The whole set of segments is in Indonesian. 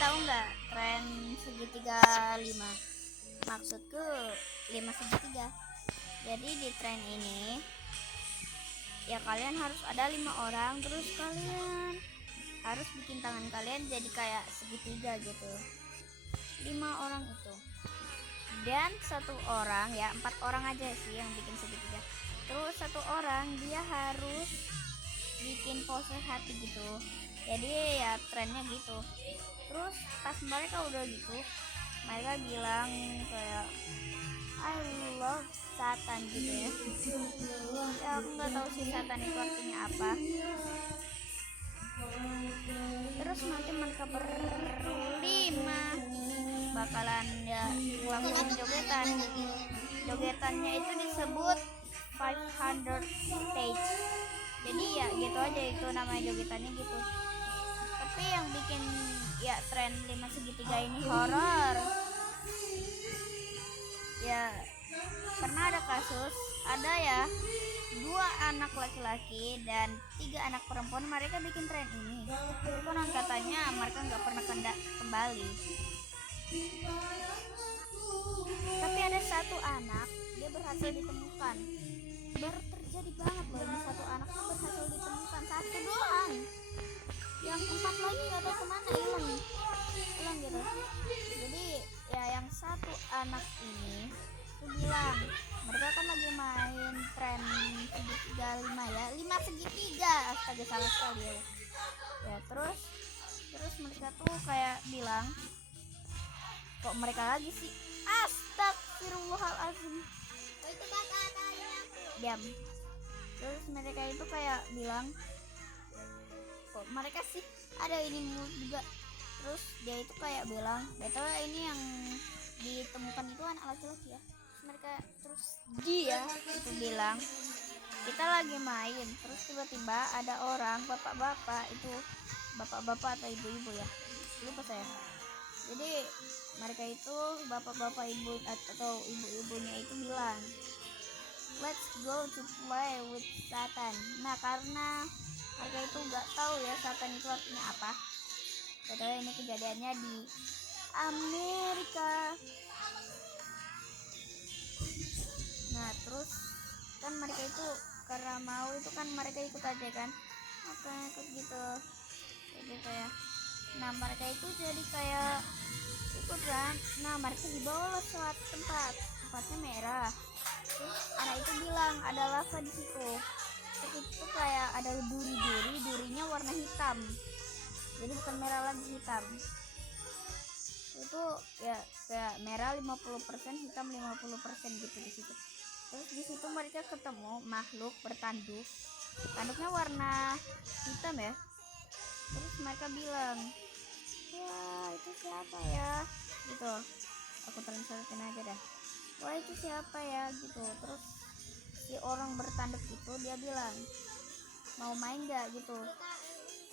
tahu nggak tren segitiga 5? Maksudku 5 segitiga. Jadi di tren ini ya kalian harus ada 5 orang, terus kalian harus bikin tangan kalian jadi kayak segitiga gitu. 5 orang itu. Dan 1 orang, ya 4 orang aja sih yang bikin segitiga. Terus 1 orang dia harus bikin pose hati gitu. Jadi ya trennya gitu. Terus pas mereka udah gitu, mereka bilang kayak I love Satan gitu ya. Ya aku nggak tahu sih Satan itu artinya apa. Terus nanti mereka berlima bakalan ya ngelakuin jogetan. Jogetannya itu disebut 500 stage. Jadi ya gitu aja, itu namanya jogetannya gitu. Tapi yang bikin ya tren 5 segitiga ini horor. Ya pernah ada kasus, ada ya 2 anak laki-laki dan 3 anak perempuan, mereka bikin tren ini. Konon katanya mereka nggak pernah kembali. Tapi ada 1 anak, dia berhasil ditemukan. Baru terjadi banget loh, ini 1 anak tuh berhasil ditemukan, 1 doang. Yang 4 lagi nggak tahu kemana, hilang gitu. Jadi ya yang 1 anak ini tuh bilang, mereka kan lagi main tren segitiga 5 ya, 5 segitiga, astaga salah sekali ya. Ya terus mereka tuh kayak bilang, kok mereka lagi sih, astagfirullahaladzim, diam. Terus mereka itu kayak bilang, kok mereka sih ada ini juga. Terus dia itu kayak bilang, betul ini yang ditemukan itu anak laki-laki ya. Terus dia itu bilang, kita lagi main, terus tiba-tiba ada orang, bapak-bapak itu, bapak-bapak atau ibu-ibu ya, lupa saya. Jadi mereka itu bapak-bapak ibu atau ibu-ibunya itu bilang, let's go to play with Satan. Nah karena mereka itu nggak tahu ya Satan itu artinya apa. Padahal ini kejadiannya di Amerika. Nah terus kan mereka itu karena mau itu kan mereka ikut aja kan, ikut gitu. Jadi kayak, nah mereka itu jadi kayak ikut kan. Nah mereka dibawa ke suatu tempatnya merah. Terus anak itu bilang ada lava di situ. Terus itu kayak ada durinya warna hitam. Jadi bukan merah lagi, hitam. Itu ya kayak merah 50%, hitam 50% gitu di situ. Terus di situ mereka ketemu makhluk bertanduk. Tanduknya warna hitam ya. Terus mereka bilang, wah itu siapa ya gitu. Aku translatein aja dah. Wah itu siapa ya gitu. Terus si orang bertanduk itu dia bilang, mau main gak gitu.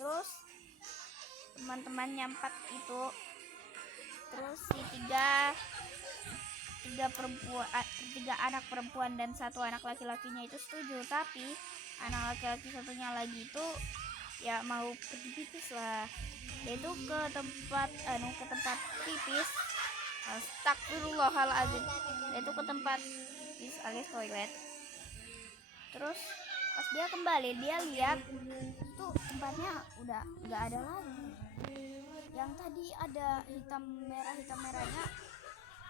Terus teman-temannya 4 itu, terus si tiga anak perempuan dan 1 anak laki-lakinya itu setuju. Tapi anak laki-laki satunya lagi itu ya mau pergi pipis lah. Dia itu ke tempat pipis. Astagfirullahaladzim. Dia itu ke tempat pipis alias toilet. Terus pas dia kembali, dia lihat tuh tempatnya udah nggak ada lagi. Yang tadi ada hitam merahnya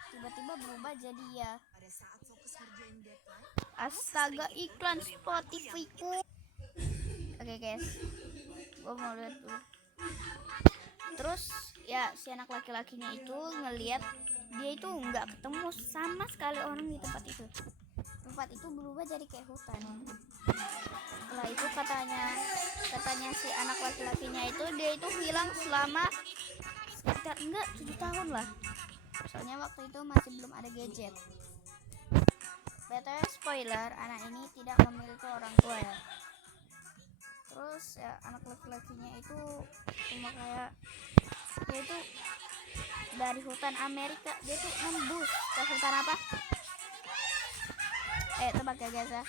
tiba-tiba berubah jadi ya, astaga, iklan Spotify ku. Oke guys, gue mau lihat dulu. Terus ya si anak laki-lakinya itu ngelihat dia itu nggak ketemu sama sekali orang di tempat itu. Tempat itu berubah jadi kayak hutan. Setelah itu katanya si anak laki-lakinya itu, dia itu hilang selama sekitar 7 tahun lah. Soalnya waktu itu masih belum ada gadget. BTW spoiler, anak ini tidak memiliki orang tua ya. Terus ya anak laki-lakinya itu cuma kayak, dia itu dari hutan Amerika, dia tuh nembus ke hutan apa? Tebak ya guys ya.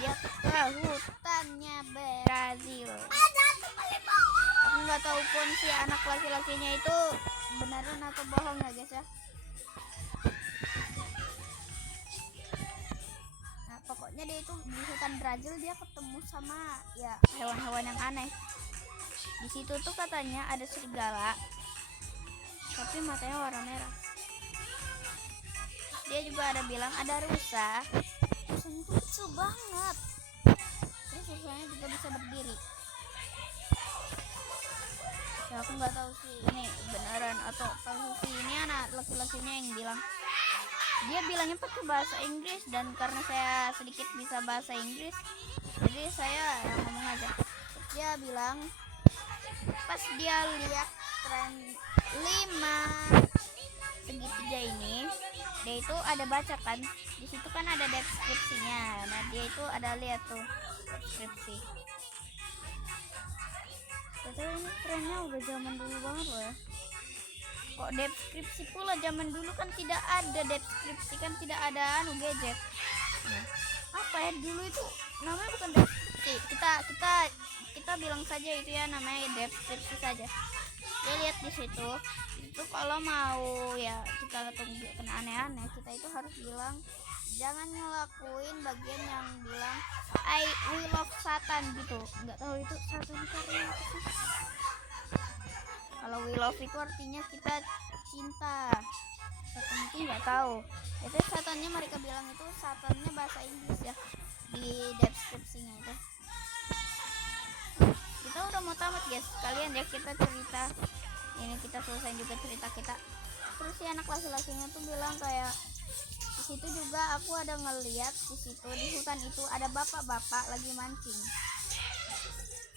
Dia ke hutannya Brazil. Aku nggak tahu pun si anak laki-lakinya itu beneran atau bohong ya guys ya. Nah pokoknya dia itu di hutan Brazil dia ketemu sama ya hewan-hewan yang aneh. Di situ tuh katanya ada serigala tapi matanya warna merah. Dia juga ada bilang ada rusa. Rusanya tuh kecil banget. Terus rusanya juga bisa berdiri. Ya aku nggak tahu sih ini beneran atau kalau sih ini anak laki-lakinya yang bilang. Dia bilangnya pakai bahasa Inggris dan karena saya sedikit bisa bahasa Inggris, jadi saya yang ngomong aja. Terus dia bilang pas dia lihat tren 5 segitiga ini, dia itu ada baca kan, di situ kan ada deskripsinya. Nah dia itu ada lihat tuh deskripsi. Padahal ini trennya udah zaman dulu banget loh ya. Kok deskripsi pula zaman dulu kan tidak ada deskripsi, kan tidak ada gadget. Nah, apa ya dulu itu namanya bukan deskripsi. Kita bilang saja itu ya namanya deskripsi saja. Dia lihat di situ. Itu kalau mau ya kita ketemu kena aneh-aneh, kita itu harus bilang jangan ngelakuin bagian yang bilang we love Satan gitu. Nggak tahu itu Satan karena apa sih. Kalau we love itu artinya kita cinta. Satan itu nggak tahu. Itu satannya mereka bilang itu satannya bahasa Inggris ya di deskripsinya itu. Kita udah mau tamat guys. Kalian ya kita cerita. Ini kita selesai juga cerita kita. Terus si anak laki-lakinya tuh bilang kayak di situ juga aku ada ngeliat di situ di hutan itu ada bapak-bapak lagi mancing.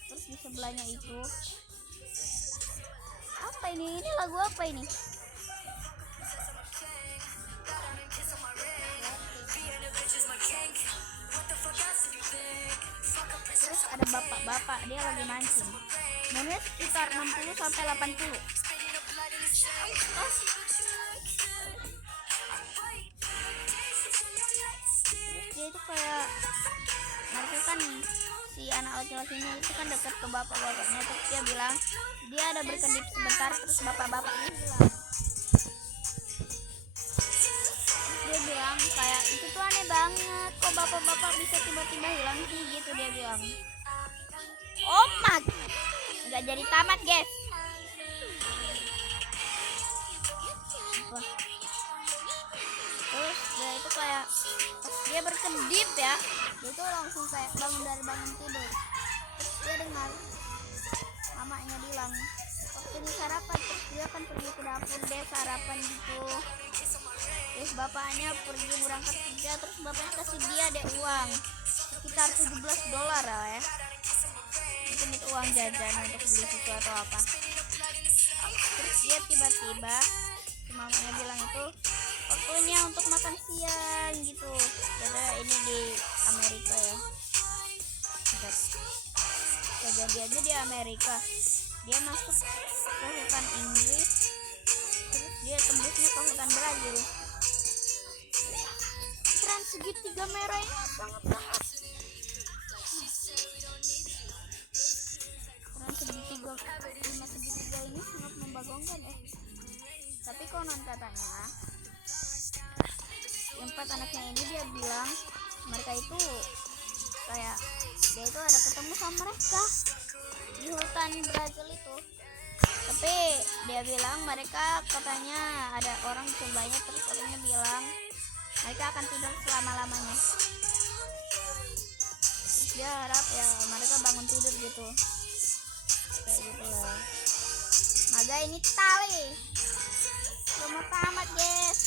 Terus di sebelahnya itu apa ini? Ini lagu apa ini? Terus ada bapak-bapak dia lagi mancing. Umurnya sekitar 60 sampai 80. Dia itu kayak mereka kan si anak laki-lakinya itu kan dekat ke bapak-bapaknya. Terus dia bilang dia ada berkedip sebentar. Terus bapak-bapaknya bilang, dia bilang kayak itu tuh aneh banget, kok bapak-bapak bisa tiba-tiba hilang sih gitu. Dia bilang oh my, nggak jadi tamat guys. Terus dia itu kayak dia berkedip ya, dia itu langsung kayak bangun tidur. Terus dia dengar mamanya bilang waktunya sarapan. Terus dia kan pergi ke dapur deh sarapan gitu. Terus bapaknya pergi berangkat kerja. Terus bapaknya kasih dia deh uang sekitar $17 lah ya. Mungkin itu uang jajan untuk beli sesuatu apa. Terus dia tiba-tiba mamanya bilang itu waktunya untuk makan siang gitu. Karena ini di Amerika ya. Kejadiannya di Amerika. Dia masuk ke hutan Inggris. Terus dia tembusnya ke hutan Brazil. Tren segitiga merah ini sangat-sangat lima segitiga ini sangat membagongkan ya. Tapi konon katanya yang 4 anaknya ini dia bilang mereka itu kayak dia itu ada ketemu sama mereka di hutan Brazil itu. Tapi dia bilang mereka katanya ada orang sebelahnya. Terus orangnya bilang mereka akan tidur selama-lamanya. Terus dia harap ya mereka bangun tidur gitu. Kayak gitu lah. Maga ini tali udah mau tamat guys.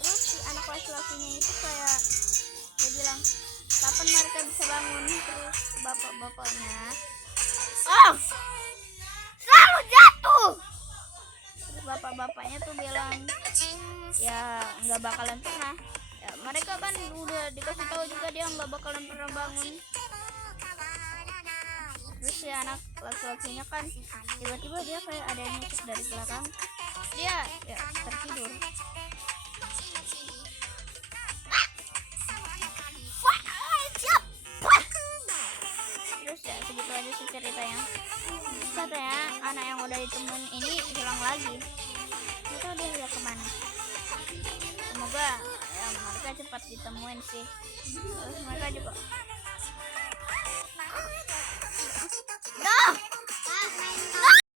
Terus si anak laki-lakinya itu kayak dia bilang kapan mereka bisa bangun. Terus bapak-bapaknya selalu jatuh. Terus bapak-bapaknya tuh bilang ya nggak bakalan pernah ya, mereka kan udah dikasih tahu juga dia nggak bakalan pernah bangun. Terus si anak laki-lakinya kan tiba-tiba dia kayak ada yang nyusuk dari belakang. Dia ya tertidur. Terus ya segitu aja sih ceritanya. satunya anak yang udah ditemuin ini hilang lagi. Nggak tahu dia hilang kemana. Semoga ya mereka cepat ditemuin sih. Terus mereka juga